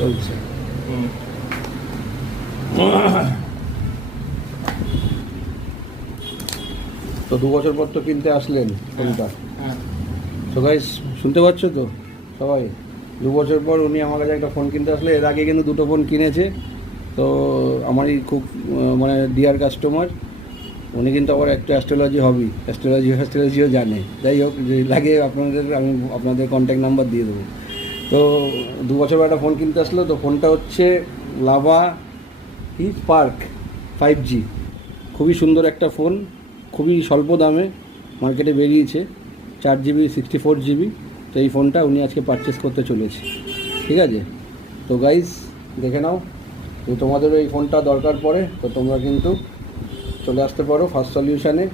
চলছে। তো 2 বছর পর তো কিনতে আসলেন ফোনটা। তো গাইস শুনতে পাচ্ছ তো সবাই, 2 বছর পর উনি আমার কাছে একটা ফোন কিনতে আসলে। এর আগে কিন্তু 2টো ফোন কিনেছে। তো আমারই খুব মানে ডিয়ার কাস্টমার উনি, কিন্তু আবার একটা অ্যাস্ট্রোলজিও জানে। যাই হোক, যে লাগে আমি আপনাদের কন্ট্যাক্ট নাম্বার দিয়ে দেবো। তো 2 বছর পর একটা ফোন কিনতে আসলো। তো ফোনটা হচ্ছে লাভা স্পার্ক 5G। খুবই সুন্দর একটা ফোন, খুবই স্বল্প দামে মার্কেটে বেরিয়েছে, 4GB 64GB। তো এই ফোনটা উনি আজকে পারচেস করতে চলেছে, ঠিক আছে? তো গাইস দেখে নাও, যদি তোমাদেরও এই ফোনটা দরকার পড়ে তো তোমরা কিন্তু চলে আসতে পারো ফার্স্ট সলিউশনে,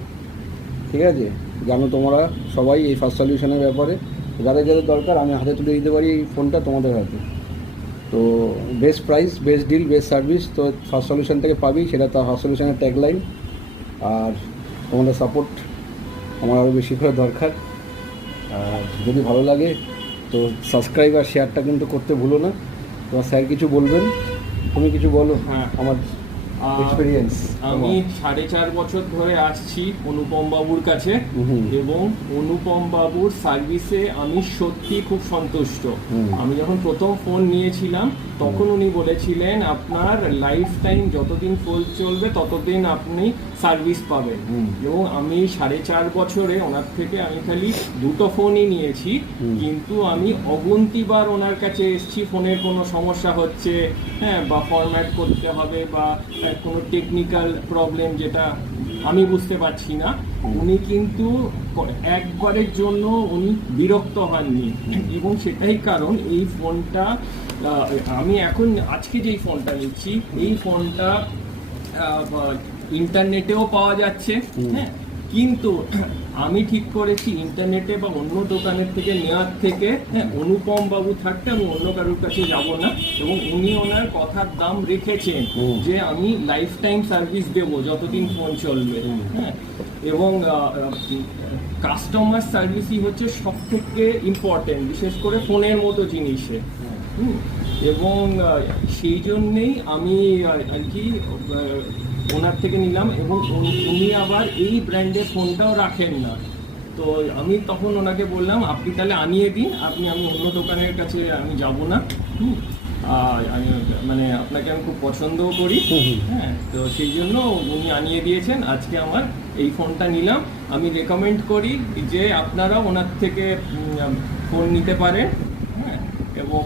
ঠিক আছে? জানো তোমরা সবাই এই ফার্স্ট সলিউশনের ব্যাপারে, যাদের যাদের দরকার আমি হাতে তুলে দিতে পারি এই ফোনটা তোমাদের হাতে। তো best price, best deal, best service তো ফার্স্ট সলিউশন থেকে পাবি, সেটা তো ফার্স্ট সলিউশনের ট্যাগলাইন। আর তোমাদের সাপোর্ট আমার আরও বেশি করে দরকার। আর যদি ভালো লাগে তো সাবস্ক্রাইব আর শেয়ারটা কিন্তু করতে ভুলো না। তোমার স্যার কিছু বলবেন, তুমি কিছু বলো। হ্যাঁ, আমার এক্সপিরিয়েন্স, আমি 4.5 বছর ধরে আসছি অনুপম বাবুর কাছে, এবং অনুপম বাবুর সার্ভিসে আমি সত্যি খুব সন্তুষ্ট। আমি যখন প্রথম ফোন নিয়েছিলাম তখন উনি বলেছিলেন আপনার লাইফ টাইম যতদিন ফোন চলবে ততদিন আপনি সার্ভিস পাবেন। এবং আমি 4.5 বছরে ওনার থেকে আমি খালি 2টো ফোনই নিয়েছি, কিন্তু আমি অগুন্তিবার ওনার কাছে এসেছি ফোনের কোনো সমস্যা হচ্ছে, হ্যাঁ, বা ফরম্যাট করতে হবে বা কোনো টেকনিক্যাল প্রবলেম যেটা আমি বুঝতে পারছি না, উনি কিন্তু একবারের জন্য উনি বিরক্ত হননি। এবং সেটাই কারণ এই ফোনটা আমি এখন আজকে যেই ফোনটা নিচ্ছি এই ফোনটা ইন্টারনেটেও পাওয়া যাচ্ছে, হ্যাঁ, কিন্তু আমি ঠিক করেছি ইন্টারনেটে বা অন্য দোকানের থেকে নেওয়ার থেকে, হ্যাঁ, অনুপম বাবু থাকতে আমি অন্য কারোর কাছে যাব না। এবং উনি ওনার কথার দাম রেখেছেন যে আমি লাইফ টাইম সার্ভিস দেবো যতদিন ফোন চলবে, হ্যাঁ। এবং কাস্টমার সার্ভিসই হচ্ছে সব থেকে ইম্পর্টেন্ট, বিশেষ করে ফোনের মতো জিনিসে। এবং সেই জন্যেই আমি আর কি ওনার থেকে নিলাম। এবং উনি আবার এই ব্র্যান্ডের ফোনটাও রাখেন না। তো আমি তখন ওনাকে বললাম আপনি তাহলে আনিয়ে দিন, আমি অন্য দোকানের কাছে আমি যাব না। আমি মানে আপনাকে আমি খুব পছন্দও করি, হ্যাঁ। তো সেই জন্য উনি আনিয়ে দিয়েছেন, আজকে আমার এই ফোনটা নিলাম। আমি রেকমেন্ড করি যে আপনারা ওনার থেকে ফোন নিতে পারেন, হ্যাঁ। এবং